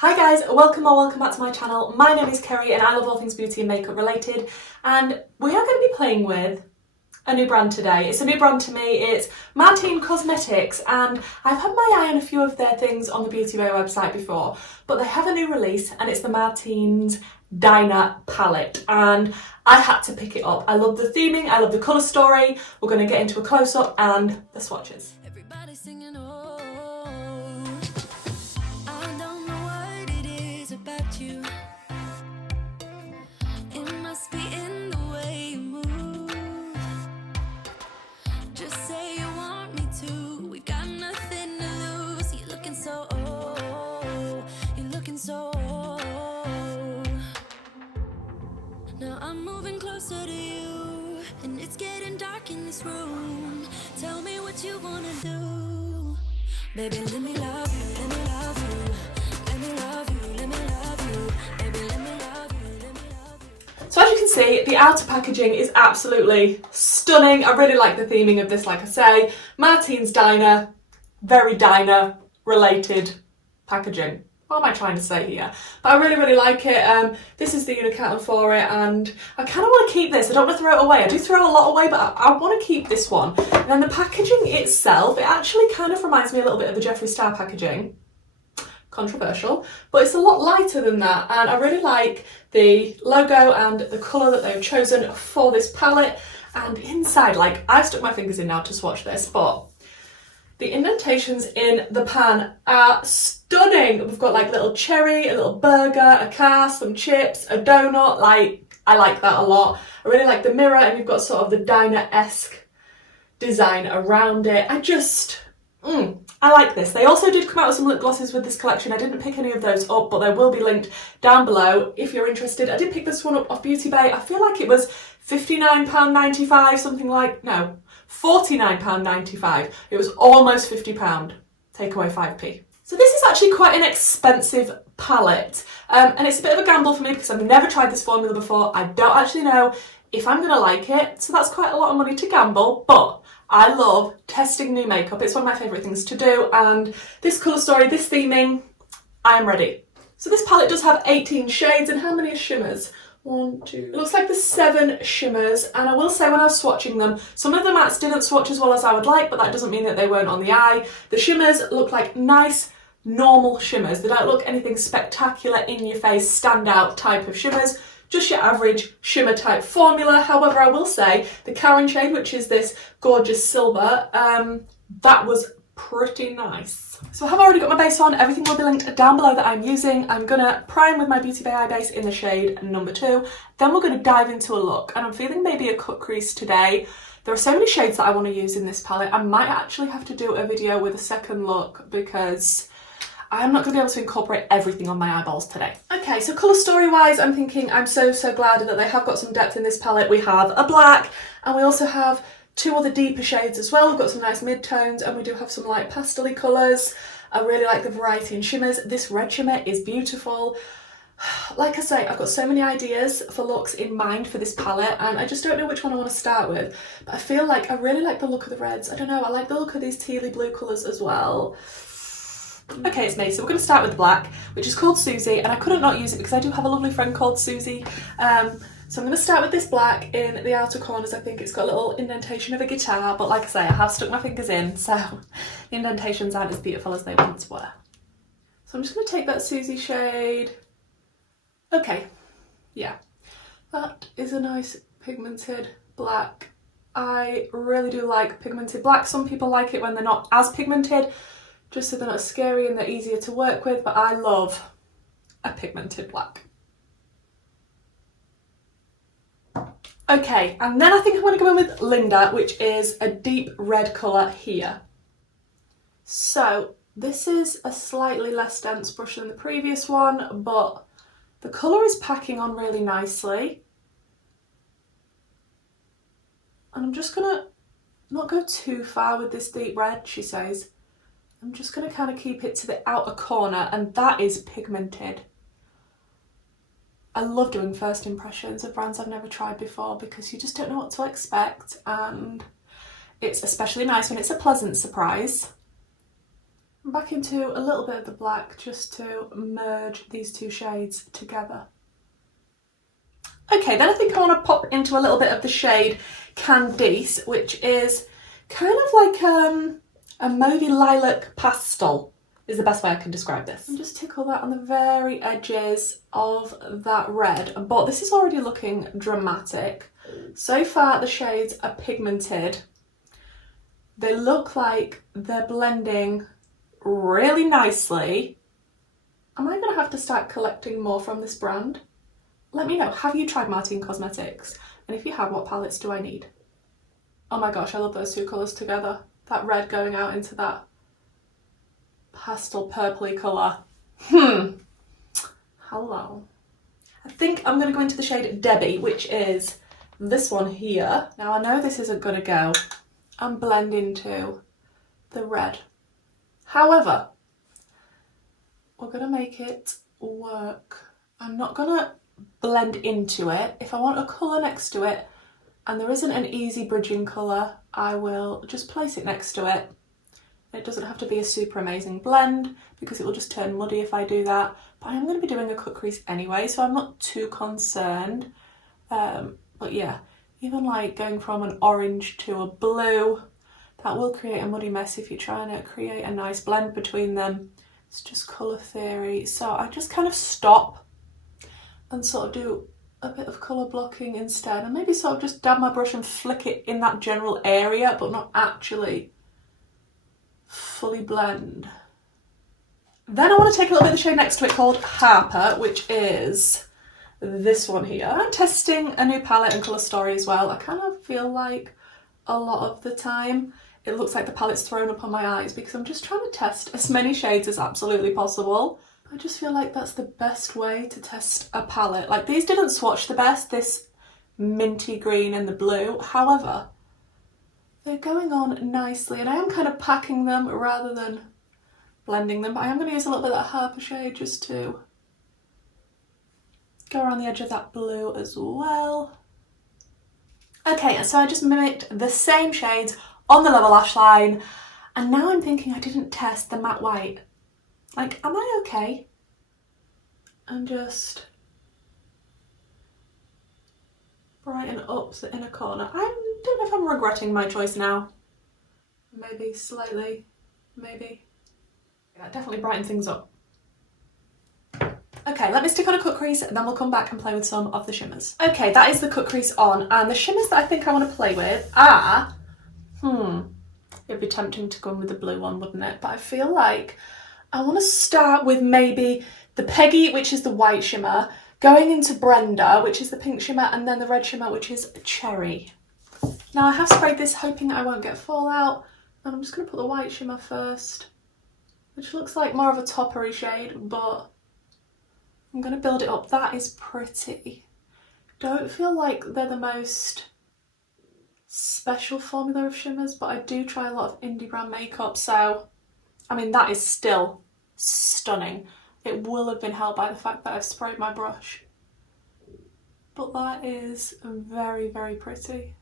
Hi guys, welcome back to my channel. My name is Kerry and I love all things beauty and makeup related, and we are going to be playing with a new brand today. It's a new brand to me. It's MARTINE'S Cosmetics, and I've had my eye on a few of their things on the Beauty Bay website before, but they have a new release and it's the MARTIN'S Diner Palette, and I had to pick it up. I love the theming, I love the colour story. We're going to get into a close-up and the swatches. Everybody's singing, oh, I don't know what it is about you. It must be in the way you move. Just say you want me to. We got nothing to lose. You're looking so old. You're looking so old. Now I'm moving closer to you, and it's getting dark in this room. Tell me what you wanna do. Baby, let me love you, let me love you. Let me love you, let me love you. Baby, let me love you, let me love you. So as you can see, the outer packaging is absolutely stunning. I really like the theming of this, like I say. MARTIN'S Diner, very diner related packaging. What am I trying to say here? But I really like it. This is the unit counter for it, and I kind of want to keep this. I don't want to throw it away. I do throw a lot away, but I want to keep this one. And then the packaging itself, it actually kind of reminds me a little bit of the Jeffree Star packaging. Controversial, but it's a lot lighter than that, and I really like the logo and the colour that they've chosen for this palette. And inside, like, I've stuck my fingers in now to swatch this, but the indentations in the pan are stunning. We've got like little cherry, a little burger, a car, some chips, a donut. Like, I like that a lot. I really like the mirror, and you've got sort of the diner-esque design around it. I like this. They also did come out with some lip glosses with this collection. I didn't pick any of those up, but they will be linked down below if you're interested. I did pick this one up off Beauty Bay. I feel like it was £59.95, something like, no, £49.95. It was almost £50. Take away 5p. So this is actually quite an expensive palette, and it's a bit of a gamble for me because I've never tried this formula before. I don't actually know if I'm going to like it, so that's quite a lot of money to gamble, but I love testing new makeup. It's one of my favourite things to do, and this colour story, this theming, I am ready. So this palette does have 18 shades, and how many are shimmers? 1, 2, it looks like there's 7 shimmers, and I will say when I was swatching them, some of the mattes didn't swatch as well as I would like, but that doesn't mean that they weren't on the eye. The shimmers look like nice, normal shimmers. They don't look anything spectacular, in your face, standout type of shimmers. Just your average shimmer type formula. However, I will say the Karen shade, which is this gorgeous silver, that was pretty nice. So I have already got my base on. Everything will be linked down below that I'm using. I'm gonna prime with my Beauty Bay eye base in the shade number 2. Then we're gonna dive into a look, and I'm feeling maybe a cut crease today. There are so many shades that I want to use in this palette. I might actually have to do a video with a second look because I'm not going to be able to incorporate everything on my eyeballs today. Okay, so colour story wise, I'm thinking I'm so glad that they have got some depth in this palette. We have a black, and we also have 2 other deeper shades as well. We've got some nice mid-tones, and we do have some light pastel-y colours. I really like the variety in shimmers. This red shimmer is beautiful. Like I say, I've got so many ideas for looks in mind for this palette, and I just don't know which one I want to start with. But I feel like I really like the look of the reds. I don't know, I like the look of these tealy blue colours as well. Okay, it's me. So we're going to start with the black, which is called Susie, and I couldn't not use it because I do have a lovely friend called Susie. So I'm going to start with this black in the outer corners. I think it's got a little indentation of a guitar, but like I say, I have stuck my fingers in, so the indentations aren't as beautiful as they once were. So I'm just going to take that Susie shade. Okay, yeah, that is a nice pigmented black. I really do like pigmented black. Some people like it when they're not as pigmented, just so they're not as scary and they're easier to work with, but I love a pigmented black. Okay, and then I think I'm going to go in with Linda, which is a deep red colour here. So this is a slightly less dense brush than the previous one, but the colour is packing on really nicely. And I'm just going to not go too far with this deep red, she says. I'm just going to kind of keep it to the outer corner, and that is pigmented. I love doing first impressions of brands I've never tried before because you just don't know what to expect, and it's especially nice when it's a pleasant surprise. Back into a little bit of the black just to merge these two shades together. Okay, then I think I want to pop into a little bit of the shade Candice, which is kind of like a mauvey lilac pastel is the best way I can describe this. And just tickle that on the very edges of that red. But this is already looking dramatic. So far the shades are pigmented. They look like they're blending really nicely. Am I going to have to start collecting more from this brand? Let me know. Have you tried Martine Cosmetics? And if you have, what palettes do I need? Oh my gosh, I love those two colours together. That red going out into that pastel purpley colour. Hello. I think I'm going to go into the shade Debbie, which is this one here. Now I know this isn't going to go and blend into the red. However, we're going to make it work. I'm not going to blend into it. If I want a colour next to it and there isn't an easy bridging colour, I will just place it next to it. It doesn't have to be a super amazing blend because it will just turn muddy if I do that. But I'm going to be doing a cut crease anyway, so I'm not too concerned. But yeah, even like going from an orange to a blue, that will create a muddy mess if you're trying to create a nice blend between them. It's just colour theory. So I just kind of stop and sort of do a bit of colour blocking instead, and maybe sort of just dab my brush and flick it in that general area, but not actually fully blend. Then I want to take a little bit of the shade next to it called Harper, which is this one here. I'm testing a new palette and colour story as well. I kind of feel like a lot of the time it looks like the palette's thrown up on my eyes because I'm just trying to test as many shades as absolutely possible. I just feel like that's the best way to test a palette. Like, these didn't swatch the best, this minty green and the blue. However, they're going on nicely, and I am kind of packing them rather than blending them. But I am going to use a little bit of that Harper shade just to go around the edge of that blue as well. Okay, so I just mimicked the same shades on the lower lash line, and now I'm thinking I didn't test the matte white. Like, am I okay? And just brighten up the inner corner. I don't know if I'm regretting my choice now. Maybe slightly, maybe. That definitely brightened things up. Okay, let me stick on a cut crease and then we'll come back and play with some of the shimmers. Okay, that is the cut crease on, and the shimmers that I think I want to play with are, it'd be tempting to go in with the blue one, wouldn't it? But I feel like I want to start with maybe the Peggy, which is the white shimmer, going into Brenda, which is the pink shimmer, and then the red shimmer, which is Cherry. Now I have sprayed this hoping that I won't get fallout, and I'm just going to put the white shimmer first, which looks like more of a toppery shade, but I'm going to build it up. That is pretty. Don't feel like they're the most special formula of shimmers, but I do try a lot of indie brand makeup, so I mean, that is still stunning. It will have been helped by the fact that I've sprayed my brush. But that is very, very pretty.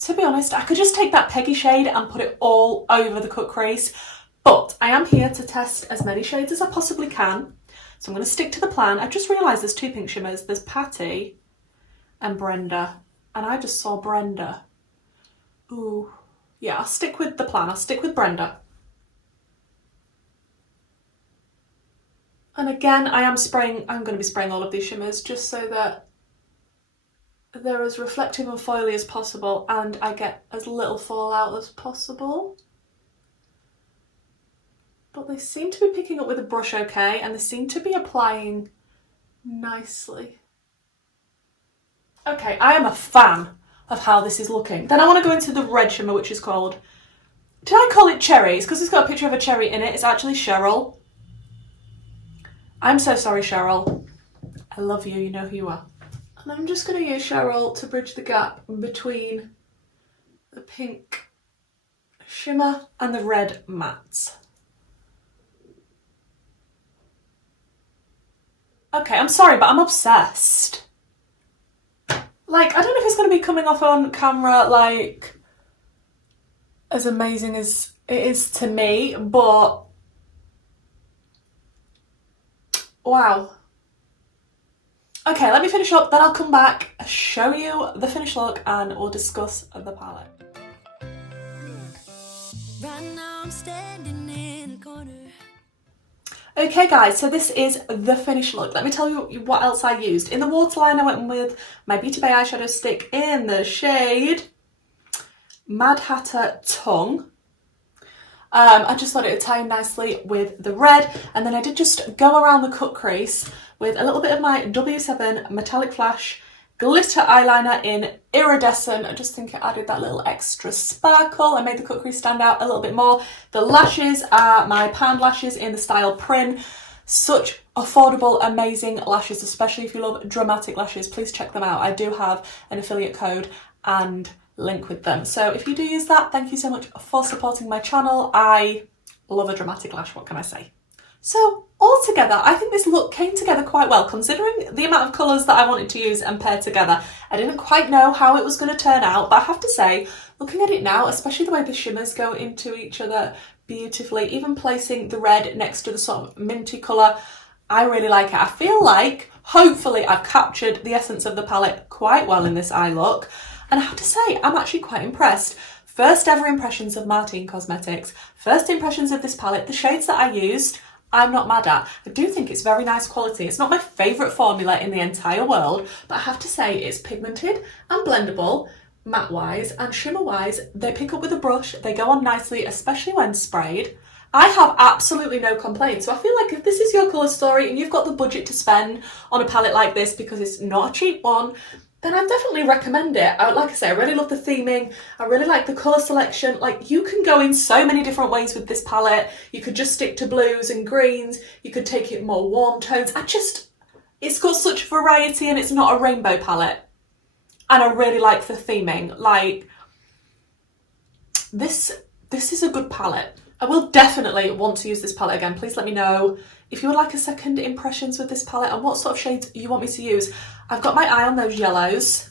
To be honest, I could just take that Peggy shade and put it all over the cut crease. But I am here to test as many shades as I possibly can. So I'm going to stick to the plan. I've just realised there's two pink shimmers. There's Patty and Brenda. And I just saw Brenda. Ooh. Yeah, I'll stick with the plan. I'll stick with Brenda. And again, I'm going to be spraying all of these shimmers just so that they're as reflective and foily as possible and I get as little fallout as possible. But they seem to be picking up with the brush okay, and they seem to be applying nicely. Okay, I am a fan of how this is looking. Then I want to go into the red shimmer, which is called, did I call it Cherries? Because it's got a picture of a cherry in it. It's actually Cheryl. I'm so sorry, Cheryl. I love you, you know who you are. And I'm just going to use Cheryl to bridge the gap between the pink shimmer and the red mattes. Okay, I'm sorry, but I'm obsessed. Like, I don't know if it's going to be coming off on camera, like, as amazing as it is to me, but Wow. Okay, let me finish up, then I'll come back, show you the finished look, and we'll discuss the palette. Right now I'm standing in the corner. Okay guys, so this is the finished look. Let me tell you what else I used. In the waterline, I went with my Beauty Bay eyeshadow stick in the shade Mad Hatter Tongue. I just thought it would tie in nicely with the red, and then I did just go around the cut crease with a little bit of my W7 Metallic Flash glitter eyeliner in Iridescent. I just think it added that little extra sparkle and made the cut crease stand out a little bit more. The lashes are my Pound lashes in the style Prin. Such affordable, amazing lashes, especially if you love dramatic lashes. Please check them out. I do have an affiliate code and link with them. So if you do use that, thank you so much for supporting my channel. I love a dramatic lash, what can I say? So altogether, I think this look came together quite well, considering the amount of colours that I wanted to use and pair together. I didn't quite know how it was going to turn out, but I have to say, looking at it now, especially the way the shimmers go into each other beautifully, even placing the red next to the sort of minty colour, I really like it. I feel like, hopefully, I've captured the essence of the palette quite well in this eye look, and I have to say, I'm actually quite impressed. First ever impressions of Martine Cosmetics, first impressions of this palette, the shades that I used, I'm not mad at. I do think it's very nice quality. It's not my favourite formula in the entire world, but I have to say it's pigmented and blendable, matte wise and shimmer wise. They pick up with a brush, they go on nicely, especially when sprayed. I have absolutely no complaints. So I feel like if this is your colour story and you've got the budget to spend on a palette like this, because it's not a cheap one, then I definitely recommend it. Like I say, I really love the theming. I really like the colour selection. Like, you can go in so many different ways with this palette. You could just stick to blues and greens. You could take it more warm tones. It's got such variety, and it's not a rainbow palette. And I really like the theming. Like, this is a good palette. I will definitely want to use this palette again. Please let me know if you would like a second impressions with this palette and what sort of shades you want me to use. I've got my eye on those yellows.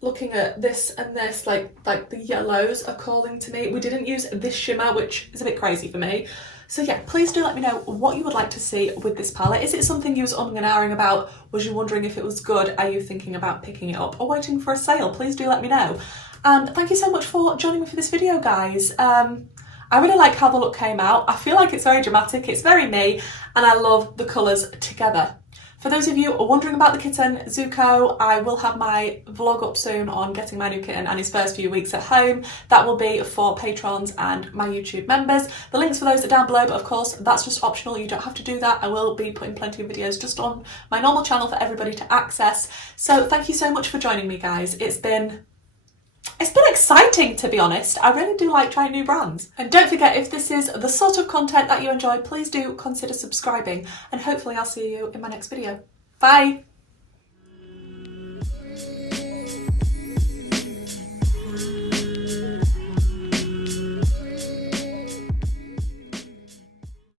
Looking at this and this, like the yellows are calling to me. We didn't use this shimmer, which is a bit crazy for me. So yeah, please do let me know what you would like to see with this palette. Is it something you was umming and ahhing about? Was you wondering if it was good? Are you thinking about picking it up or waiting for a sale? Please do let me know. And thank you so much for joining me for this video, guys. I really like how the look came out. I feel like it's very dramatic, it's very me, and I love the colours together. For those of you wondering about the kitten, Zuko, I will have my vlog up soon on getting my new kitten and his first few weeks at home. That will be for patrons and my YouTube members. The links for those are down below, but of course that's just optional. You don't have to do that. I will be putting plenty of videos just on my normal channel for everybody to access. So thank you so much for joining me, guys. It's been exciting, to be honest. I really do like trying new brands. And don't forget, if this is the sort of content that you enjoy, please do consider subscribing, and hopefully I'll see you in my next video. Bye!